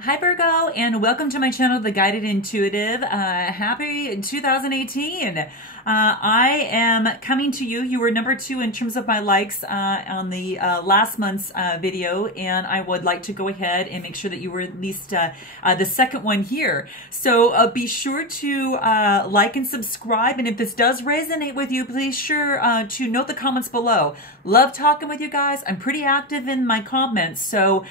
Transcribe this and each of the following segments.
Hi Virgo, and welcome to my channel, The Guided Intuitive. Happy 2018. I am coming to you. You were number 2 in terms of my likes on the last month's video, and I would like to go ahead and make sure that you were at least the second one here. So be sure to like and subscribe, and if this does resonate with you, please sure to note the comments below. Love talking with you guys. I'm pretty active in my comments, so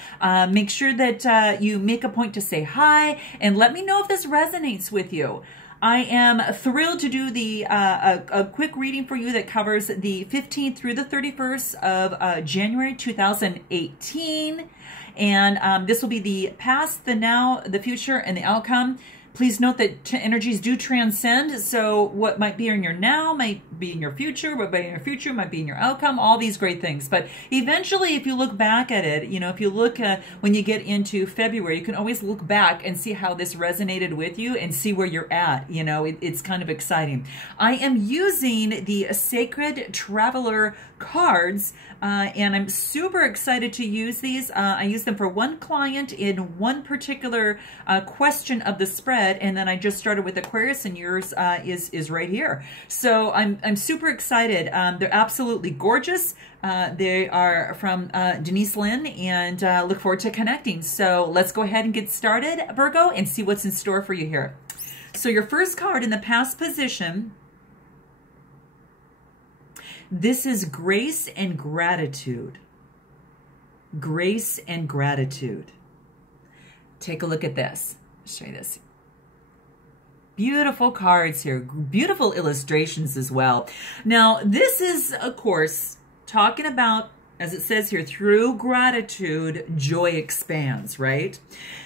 make sure that you make a point to say hi and let me know if this resonates with you. I am thrilled to do the a quick reading for you that covers the 15th through the 31st of January 2018. And this will be the past, the now, the future, and the outcome. Please note that energies do transcend. So what might be in your now might be in your future. What might be in your future might be in your outcome. All these great things. But eventually, if you look back at it, you know, if you look when you get into February, you can always look back and see how this resonated with you and see where you're at. You know, it's kind of exciting. I am using the Sacred Traveler cards, and I'm super excited to use these. I use them for one client in one particular question of the spread. And then I just started with Aquarius, and yours is right here. So I'm super excited. They're absolutely gorgeous. They are from Denise Lynn, and look forward to connecting. So let's go ahead and get started, Virgo, and see what's in store for you here. So your first card in the past position, this is grace and gratitude. Grace and gratitude. Take a look at this. I'll show you this. Beautiful cards here, beautiful illustrations as well. Now, this is, of course, talking about, as it says here, through gratitude, joy expands, right?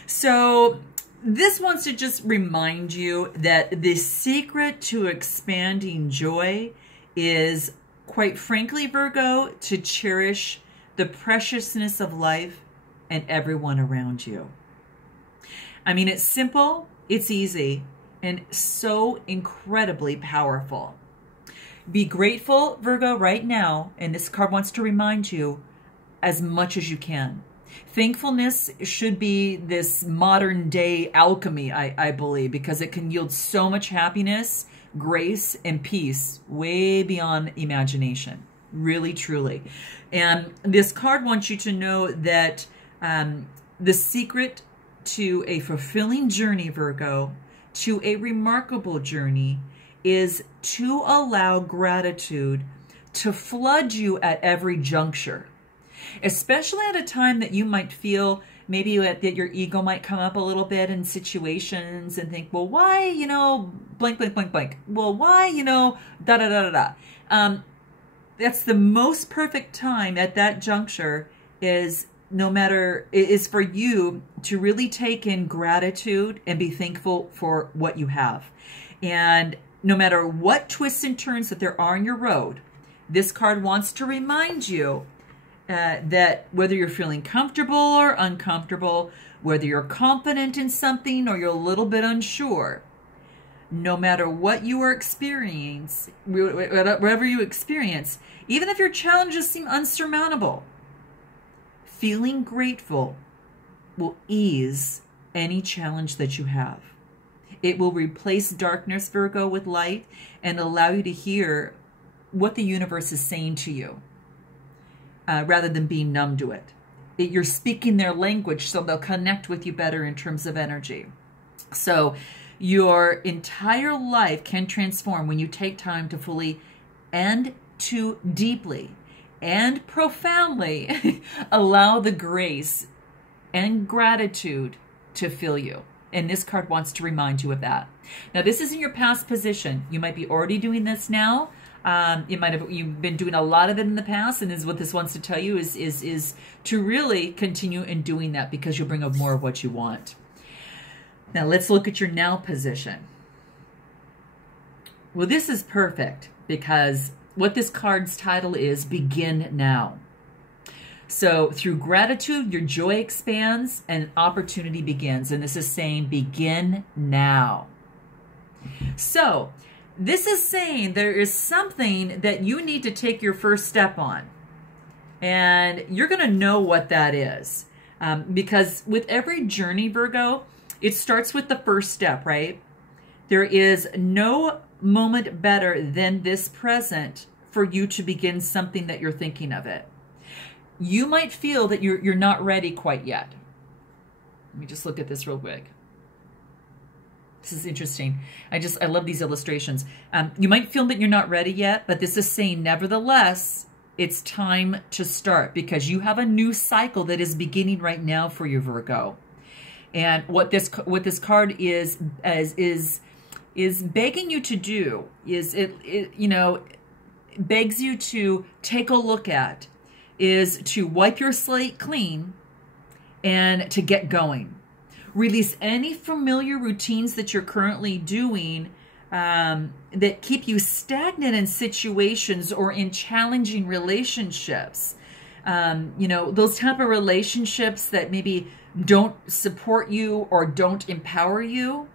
So this wants to just remind you that the secret to expanding joy is, quite frankly, Virgo, to cherish the preciousness of life and everyone around you. I mean, it's simple, it's easy, and so incredibly powerful. Be grateful, Virgo, right now, and this card wants to remind you as much as you can. Thankfulness should be this modern day alchemy, I believe, because it can yield so much happiness, grace, and peace way beyond imagination. Really, truly. And this card wants you to know that the secret to a fulfilling journey, Virgo, to a remarkable journey, is to allow gratitude to flood you at every juncture, especially at a time that you might feel maybe that your ego might come up a little bit in situations and think, well, why, you know, blank, blank, blank, blank. Well, why, you know, da, da, da, da, da. That's the most perfect time at that juncture is for you to really take in gratitude and be thankful for what you have. And no matter what twists and turns that there are in your road, this card wants to remind you that whether you're feeling comfortable or uncomfortable, whether you're confident in something or you're a little bit unsure, no matter what you are experiencing, whatever you experience, even if your challenges seem unsurmountable, feeling grateful will ease any challenge that you have. It will replace darkness, Virgo, with light and allow you to hear what the universe is saying to you rather than being numb to it. You're speaking their language, so they'll connect with you better in terms of energy. So your entire life can transform when you take time to fully and to deeply and profoundly allow the grace and gratitude to fill you. And this card wants to remind you of that. Now, this is in your past position. You might be already doing this now. You've been doing a lot of it in the past, and this is what this wants to tell you is to really continue in doing that, because you'll bring up more of what you want. Now, let's look at your now position. Well, this is perfect because what this card's title is, Begin Now. So through gratitude, your joy expands and opportunity begins. And this is saying, begin now. So this is saying there is something that you need to take your first step on. And you're going to know what that is. Because with every journey, Virgo, it starts with the first step, right? There is no moment better than this present for you to begin something that you're thinking of it. You might feel that you're not ready quite yet. Let me just look at this real quick. This is interesting. I love these illustrations. You might feel that you're not ready yet, but this is saying, nevertheless, it's time to start because you have a new cycle that is beginning right now for you, Virgo. And what this card is begging you to do is it begs you to take a look at, is to wipe your slate clean and to get going. Release any familiar routines that you're currently doing that keep you stagnant in situations or in challenging relationships. Those type of relationships that maybe don't support you or don't empower you.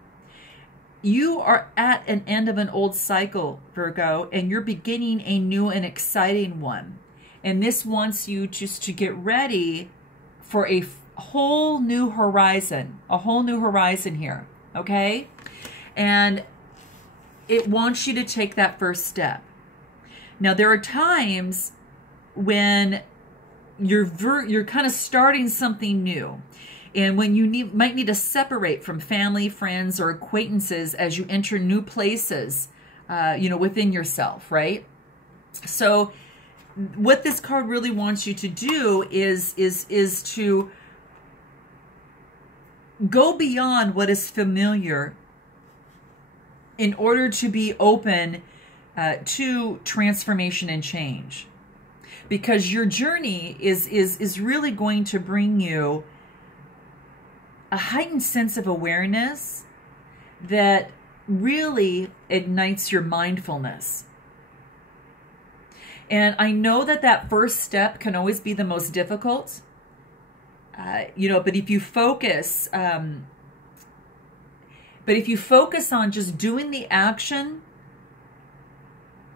You are at an end of an old cycle, Virgo, and you're beginning a new and exciting one. And this wants you just to get ready for a whole new horizon here, okay? And it wants you to take that first step. Now, there are times when you're kind of starting something new, and when you might need to separate from family, friends, or acquaintances as you enter new places, within yourself, right? So what this card really wants you to do is to go beyond what is familiar in order to be open to transformation and change. Because your journey is really going to bring you a heightened sense of awareness that really ignites your mindfulness. And I know that first step can always be the most difficult, but if you focus, on just doing the action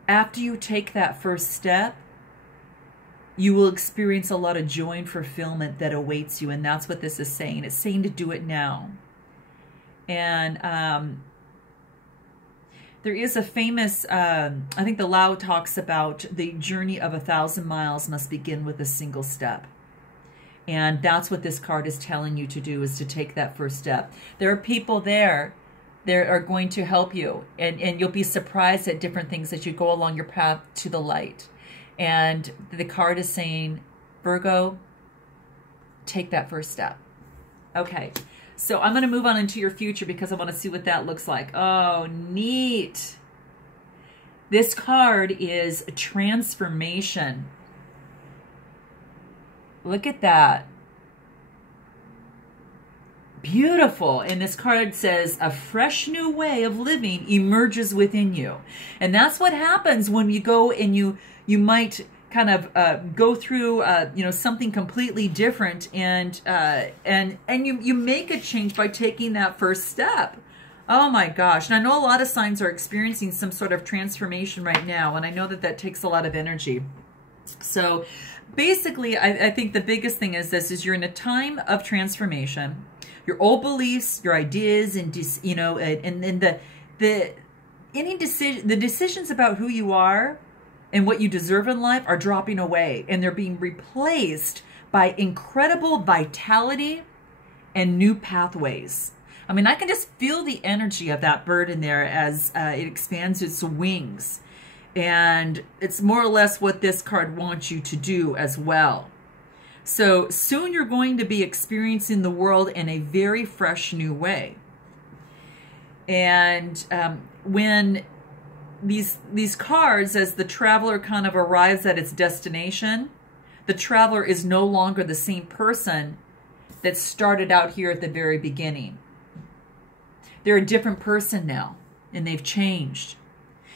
after you take that first step, you will experience a lot of joy and fulfillment that awaits you. And that's what this is saying. It's saying to do it now. And there is a famous, I think the Lao talks about the journey of 1,000 miles must begin with a single step. And that's what this card is telling you to do, is to take that first step. There are people there that are going to help you. And you'll be surprised at different things as you go along your path to the light. And the card is saying, Virgo, take that first step. Okay, so I'm going to move on into your future because I want to see what that looks like. Oh, neat. This card is transformation. Look at that. Beautiful. And this card says a fresh new way of living emerges within you. And that's what happens when you go and you might kind of go through something completely different, and you make a change by taking that first step. Oh my gosh. And I know a lot of signs are experiencing some sort of transformation right now, and I know that takes a lot of energy. So basically, I think the biggest thing is this, is you're in a time of transformation. Your old beliefs, your ideas, and the decisions about who you are and what you deserve in life are dropping away, and they're being replaced by incredible vitality and new pathways. I mean, I can just feel the energy of that bird in there as it expands its wings. And it's more or less what this card wants you to do as well. So soon you're going to be experiencing the world in a very fresh new way. And when these cards, as the traveler kind of arrives at its destination, the traveler is no longer the same person that started out here at the very beginning. They're a different person now, and they've changed.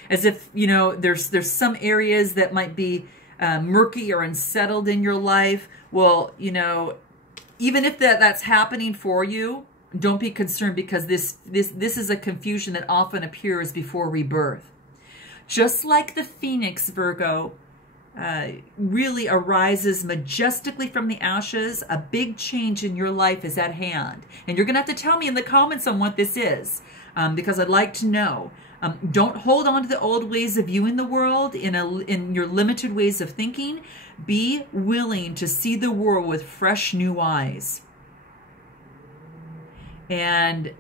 As if, there's some areas that might be murky or unsettled in your life. Well, even if that's happening for you, don't be concerned, because this is a confusion that often appears before rebirth. Just like the phoenix, Virgo, really arises majestically from the ashes. A big change in your life is at hand. And you're going to have to tell me in the comments on what this is, because I'd like to know. Don't hold on to the old ways of viewing the world in your limited ways of thinking. Be willing to see the world with fresh new eyes. And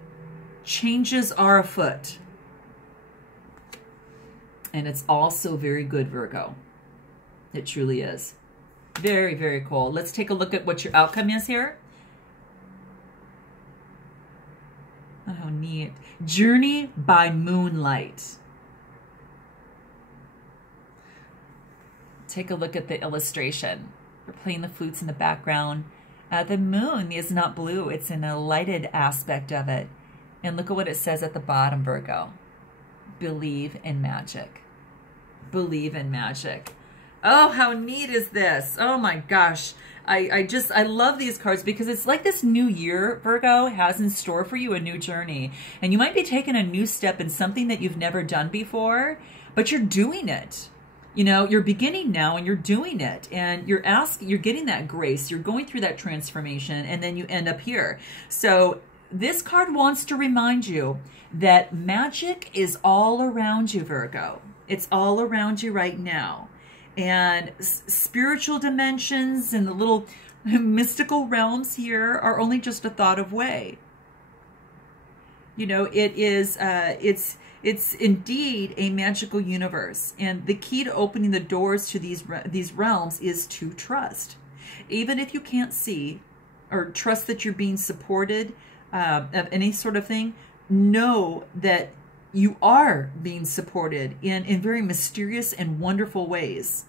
changes are afoot. And it's also very good, Virgo. It truly is. Very, very cool. Let's take a look at what your outcome is here. Oh, how neat. Journey by moonlight. Take a look at the illustration. We're playing the flutes in the background. The moon is not blue. It's in a lighted aspect of it. And look at what it says at the bottom, Virgo. Believe in magic. Believe in magic. Oh, how neat is this? Oh my gosh. I love these cards because it's like this new year, Virgo, has in store for you a new journey. And you might be taking a new step in something that you've never done before, but you're doing it. You know, you're beginning now and you're doing it, and you're getting that grace. You're going through that transformation, and then you end up here. So this card wants to remind you that magic is all around you, Virgo. It's all around you right now. And spiritual dimensions and the little mystical realms here are only just a thought away. You know, it's indeed a magical universe. And the key to opening the doors to these realms is to trust. Even if you can't see or trust that you're being supported of any sort of thing, know that you are being supported in very mysterious and wonderful ways.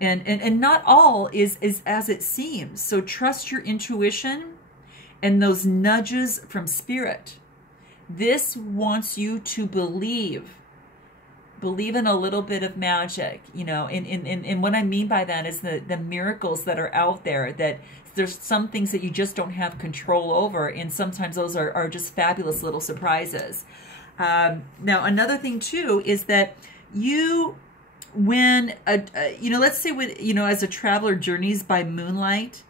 And not all is as it seems. So trust your intuition and those nudges from spirit. This wants you to believe. Believe in a little bit of magic, you know, and what I mean by that is the miracles that are out there, that there's some things that you just don't have control over, and sometimes those are just fabulous little surprises. Now, another thing too is that when let's say as a traveler journeys by moonlight,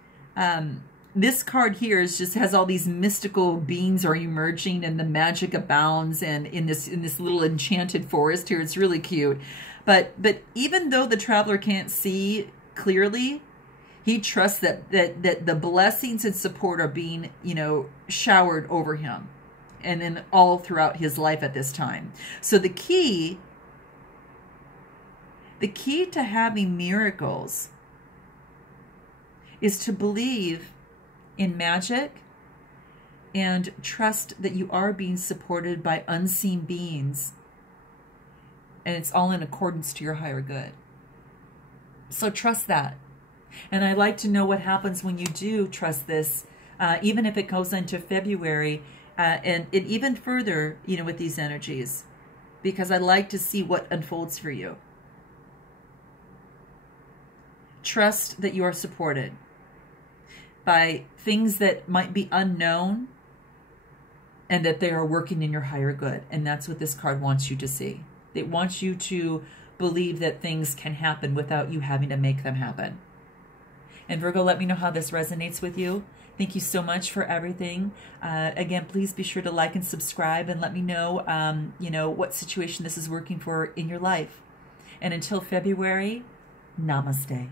this card here has all these mystical beings are emerging, and the magic abounds, and in this little enchanted forest here. It's really cute. But even though the traveler can't see clearly, he trusts that the blessings and support are being, showered over him, and then all throughout his life at this time. So the key to having miracles is to believe in magic and trust that you are being supported by unseen beings, and it's all in accordance to your higher good. So trust that. And I like to know what happens when you do trust this, even if it goes into February, and even further, with these energies, because I like to see what unfolds for you. Trust that you are supported by things that might be unknown, and that they are working in your higher good. And that's what this card wants you to see. It wants you to believe that things can happen without you having to make them happen. And Virgo, let me know how this resonates with you. Thank you so much for everything. Again, please be sure to like and subscribe, and let me know, what situation this is working for in your life. And until February, namaste.